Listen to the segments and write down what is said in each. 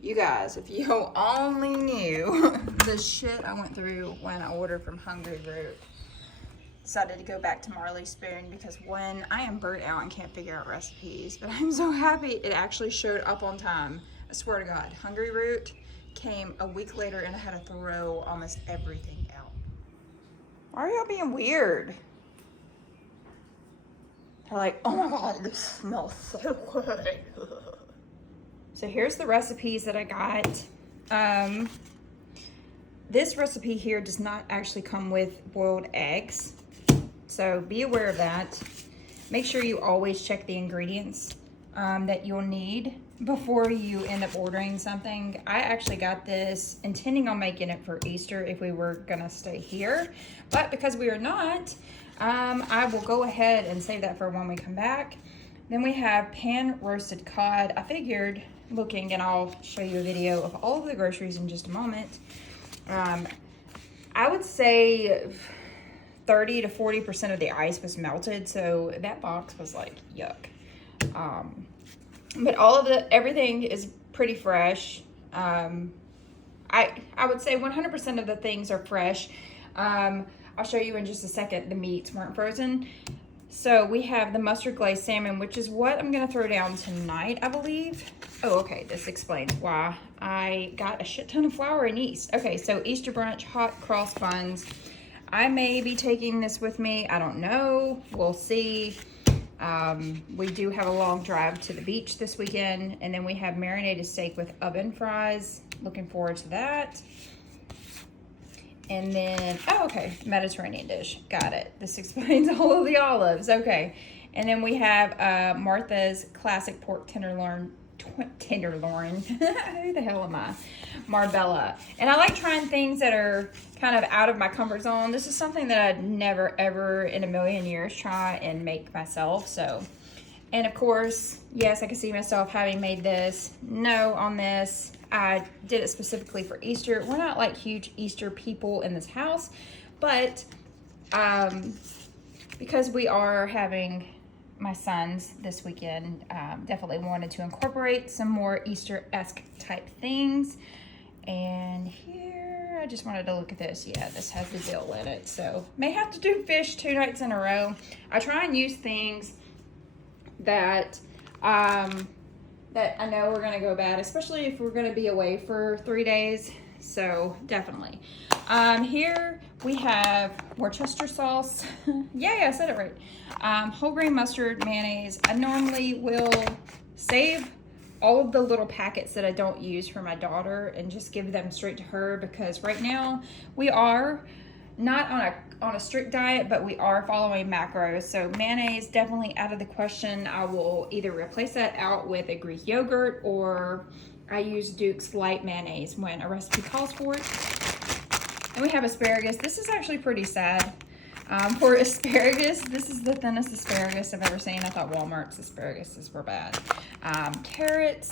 You guys, if you only knew the shit I went through when I ordered from Hungry Root. Decided to go back to Marley Spoon because when I am burnt out and can't figure out recipes, but I'm so happy it actually showed up on time. I swear to God, Hungry Root came a week later and I had to throw almost everything out. Why are y'all being weird? They're like, oh my God, this smells so good. So here's the recipes that I got. This recipe here does not actually come with boiled eggs. So be aware of that. Make sure you always check the ingredients that you'll need before you end up ordering something. I actually got this intending on making it for Easter if we were gonna stay here. But because we are not, I will go ahead and save that for when we come back. Then we have pan roasted cod. I figured looking, and I'll show you a video of all of the groceries in just a moment. I would say 30 to 40% of the ice was melted, so that box was like yuck. But everything is pretty fresh. I would say 100% of the things are fresh. I'll show you in just a second. The meats weren't frozen. So we have the mustard glazed salmon, which is what I'm gonna throw down tonight, I believe. Oh, okay, this explains why I got a shit ton of flour and yeast. Okay, so Easter brunch, hot cross buns. I may be taking this with me, I don't know, we'll see. We do have a long drive to the beach this weekend, and then we have marinated steak with oven fries. Looking forward to that. And then, oh, okay, Mediterranean dish. Got it. This explains all of the olives. Okay. And then we have Martha's classic pork tenderloin. Who the hell am I? Marbella. And I like trying things that are kind of out of my comfort zone. This is something that I'd never, ever in a million years try and make myself. So, and of course, yes, I can see myself having made this. No on this. I did it specifically for Easter. We're not like huge Easter people in this house, but because we are having my sons this weekend, definitely wanted to incorporate some more Easter-esque type things. And here, I just wanted to look at this. Yeah, this has the dill in it. So may have to do fish 2 nights in a row. I try and use things that that I know we're gonna go bad, especially if we're gonna be away for 3 days. So definitely. Here we have Worcester sauce. Yeah, I said it right. Whole grain mustard, mayonnaise. I normally will save all of the little packets that I don't use for my daughter and just give them straight to her, because right now we are not on a strict diet, but we are following macros. So mayonnaise definitely out of the question. I will either replace that out with a Greek yogurt, or I use Duke's light mayonnaise when a recipe calls for it. And we have asparagus. This is actually pretty sad. For asparagus, this is the thinnest asparagus I've ever seen. I thought Walmart's asparagus were bad. Carrots,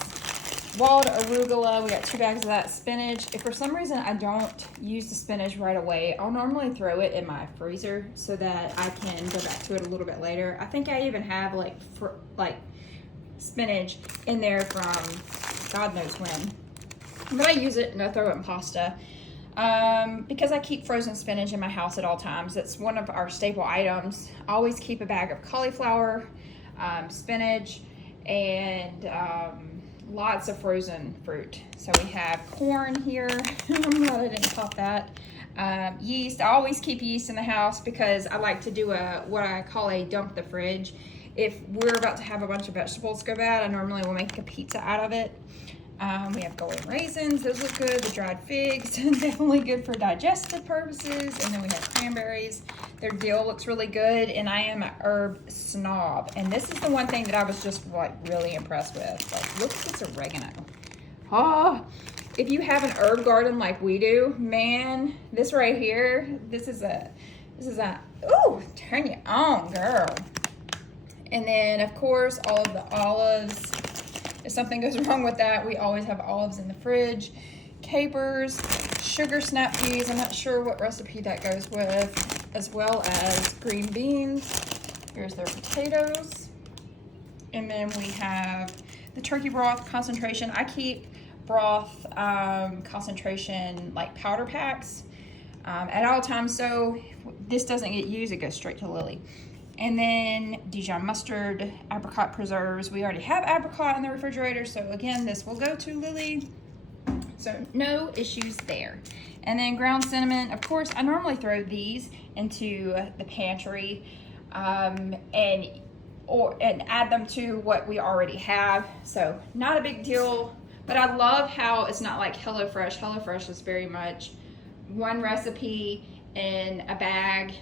wild arugula, we got 2 bags of that. Spinach. If for some reason I don't use the spinach right away, I'll normally throw it in my freezer so that I can go back to it a little bit later. I think I even have like spinach in there from God knows when. But I use it and I throw it in pasta. Because I keep frozen spinach in my house at all times. That's one of our staple items. I always keep a bag of cauliflower, spinach, and lots of frozen fruit. So we have corn here. I'm glad I didn't pop that. Yeast. I always keep yeast in the house because I like to do what I call a dump the fridge. If we're about to have a bunch of vegetables go bad, I normally will make a pizza out of it. We have golden raisins. Those look good. The dried figs, definitely good for digestive purposes. And then we have cranberries. Their dill looks really good. And I am an herb snob. And this is the one thing that I was just like really impressed with. Like, look at this oregano. Oh, if you have an herb garden like we do, man, this right here, this is a, ooh, turn you on, girl. And then of course, all of the olives. If something goes wrong with that, we always have olives in the fridge. Capers, sugar snap peas. I'm not sure what recipe that goes with, as well as green beans. Here's their potatoes. And then we have the turkey broth concentration. I keep broth concentration like powder packs at all times, so this doesn't get used, it goes straight to Lily. And then Dijon mustard, apricot preserves. We already have apricot in the refrigerator, so again, this will go to Lily. So no issues there. And then ground cinnamon. Of course, I normally throw these into the pantry and add them to what we already have. So not a big deal, but I love how it's not like HelloFresh. HelloFresh is very much one recipe in a bag,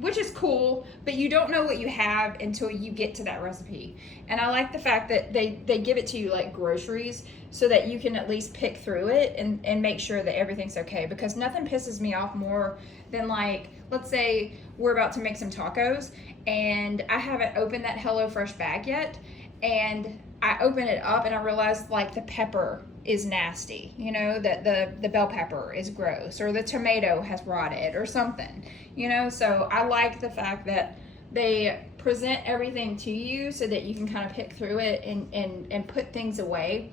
which is cool, but you don't know what you have until you get to that recipe. And I like the fact that they give it to you like groceries so that you can at least pick through it and make sure that everything's okay, because nothing pisses me off more than, like, let's say we're about to make some tacos and I haven't opened that HelloFresh bag yet, and I open it up and I realize like the pepper is nasty, you know, that the bell pepper is gross, or the tomato has rotted or something, you know. So I like the fact that they present everything to you so that you can kind of pick through it and put things away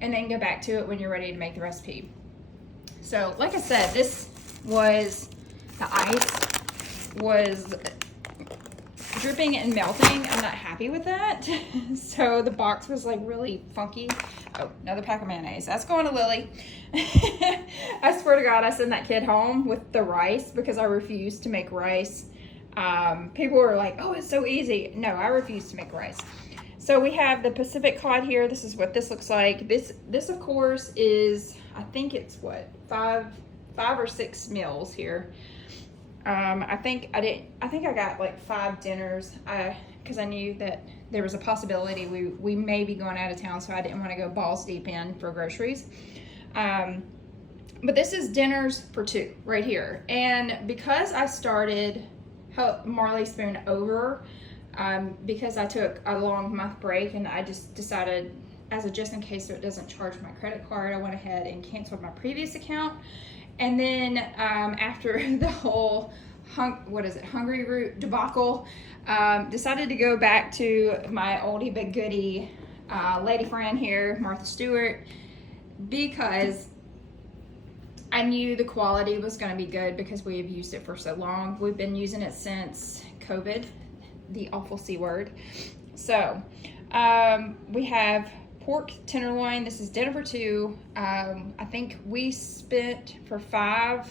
and then go back to it when you're ready to make the recipe. So like I said, the ice was dripping and melting. I'm not happy with that. So the box was like really funky. Oh, another pack of mayonnaise. That's going to Lily. I swear to God, I sent that kid home with the rice because I refuse to make rice. People were like, oh, it's so easy. No, I refuse to make rice. So we have the Pacific cod here. This is what this looks like. This of course is, I think it's what, five or six meals here. I think I got like 5 dinners because I knew that there was a possibility we may be going out of town, so I didn't want to go balls deep in for groceries. But this is dinners for 2 right here. And because I started Marley Spoon over, because I took a long month break and I just decided, as a just in case so it doesn't charge my credit card, I went ahead and canceled my previous account. And then after the whole Hungry Root debacle, decided to go back to my oldie but goodie lady friend here, Martha Stewart, because I knew the quality was going to be good because we have used it for so long. We've been using it since COVID, the awful C word. So we have pork tenderloin. This is dinner for 2. I think we spent for 5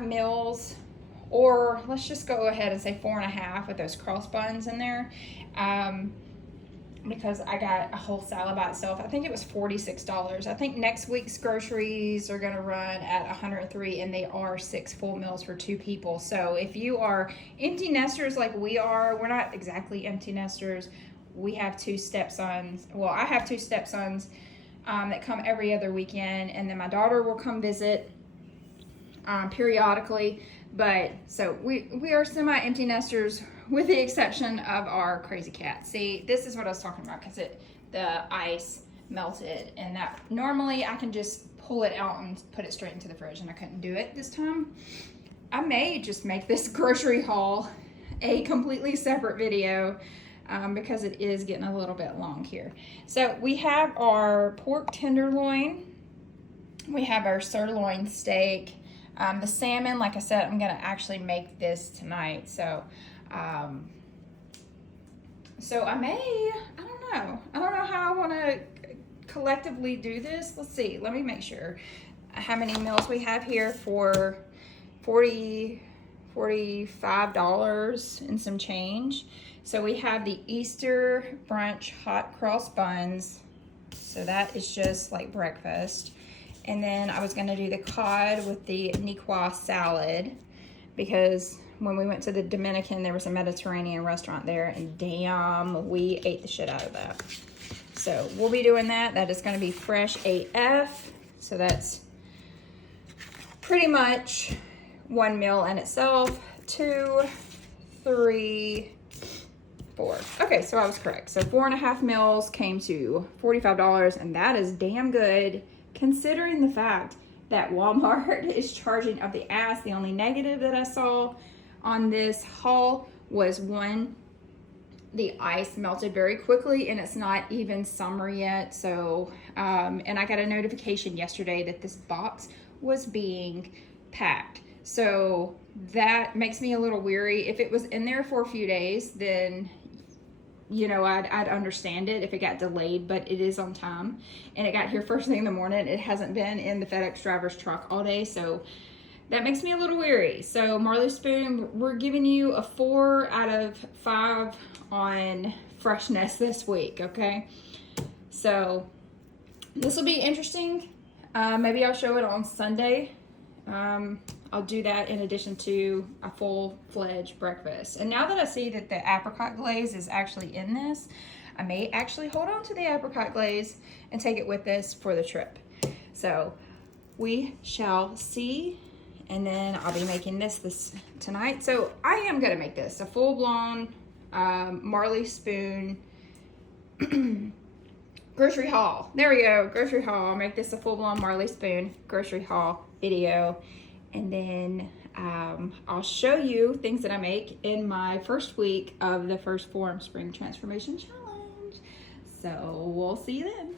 meals, or let's just go ahead and say 4.5 with those cross buns in there, because I got a whole salad by itself. I think it was $46. I think next week's groceries are gonna run at $103, and they are 6 full meals for 2 people. So if you are empty nesters like we are, we're not exactly empty nesters. We have 2 stepsons. Well, I have 2 stepsons that come every other weekend, and then my daughter will come visit periodically. But so we are semi-empty nesters, with the exception of our crazy cat. See, this is what I was talking about, because the ice melted, and that normally I can just pull it out and put it straight into the fridge, and I couldn't do it this time. I may just make this grocery haul a completely separate video, because it is getting a little bit long here. So we have our pork tenderloin, we have our sirloin steak, the salmon. Like I said, I'm gonna actually make this tonight. So I don't know how I want to collectively do this. Let's see, let me make sure how many meals we have here for $45 and some change. So we have the Easter brunch hot cross buns. So that is just like breakfast. And then I was gonna do the cod with the Niqua salad, because when we went to the Dominican, there was a Mediterranean restaurant there, and damn, we ate the shit out of that. So we'll be doing that. That is gonna be fresh AF. So that's pretty much 1 meal in itself. 2, 3, 4. Okay, so I was correct. So 4.5 meals came to $45, and that is damn good, considering the fact that Walmart is charging up the ass. The only negative that I saw on this haul was one, the ice melted very quickly, and it's not even summer yet. So, and I got a notification yesterday that this box was being packed. So that makes me a little weary. If it was in there for a few days, then, you know, I'd understand it if it got delayed, but it is on time. And it got here first thing in the morning. It hasn't been in the FedEx driver's truck all day, so that makes me a little weary. So Marley Spoon, we're giving you a 4 out of 5 on freshness this week, okay? So this will be interesting. Maybe I'll show it on Sunday. I'll do that in addition to a full-fledged breakfast. And now that I see that the apricot glaze is actually in this, I may actually hold on to the apricot glaze and take it with us for the trip. So we shall see. And then I'll be making this tonight. So I am gonna make this a full-blown Marley Spoon grocery haul. There we go, grocery haul. I'll make this a full-blown Marley Spoon grocery haul video. And then I'll show you things that I make in my first week of the first Phorm Spring Transformation Challenge. So we'll see you then.